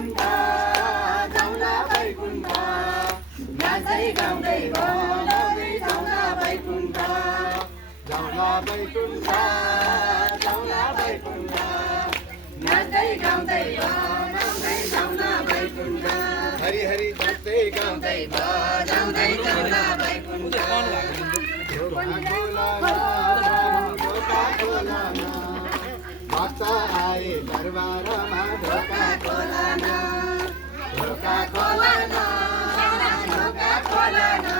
वैकुण्ठ जाउँला वैकुण्ठ नाच्दै गाउँदै बनाउँदै जाउँला वैकुण्ठ जाउँला वैकुण्ठ जाउँला वैकुण्ठ नाच्दै गाउँदै बनाउँदै जाउँला वैकुण्ठ हरि हरि नाच्दै गाउँदै बजाउँदै जाउँला वैकुण्ठ ढोका खोलामा भक्त आए दरबारमा ढोका खोलामा ढोका खोलामा ढोका खोलामा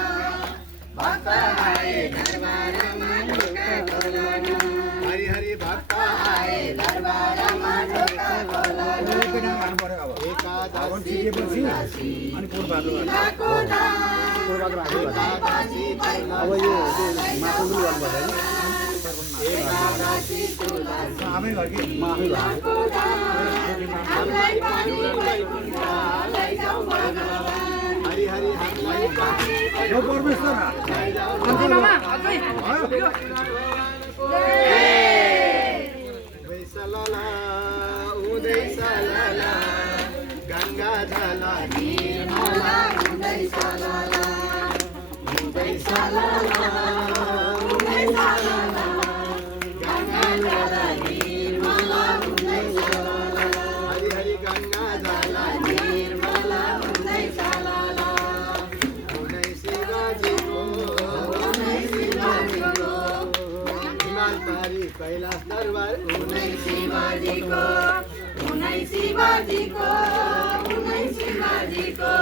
भक्त आए दरबारमा ढोका खोलामा हरि हरि भक्त आए दरबारमा ढोका खोलामा एकादशी तुलसी मिलाको एकादशी अब यो माथि पनि गर्नुपर्छ एकादशी तुलसी आफै घर कि म आफै मिलाको हामीलाई पनि वैकुण्ठ लैजाऊ भगवान हरि हरि हामीलाई पनि यो परमेश्वर सलला उदय सलला गंगा जल निर्मला उदय सलला उदय सलला उदय सलला गंगा जल निर्मला उदय सलला हरि हरि गंगा जल निर्मला उदय सलला उदय शिवाजी को हिमाल पारी कैलाश दरबार उदय शिवाजी को उन्हीं शिवाजी को उन्हीं शिवाजी को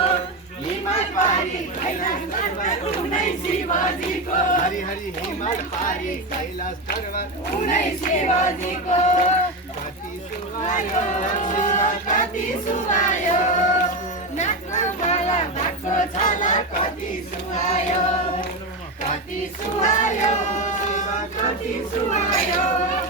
हिमाल पारी कैलाश दरबार उन्हीं शिवाजी को हरि हरि हिमाल पारी कैलाश दरबार उन्हीं शिवाजी को कति सुहायो कति सुहायो नाच्नु वाला भागको छाला कति सुहायो कति सुहायो कति सुहायो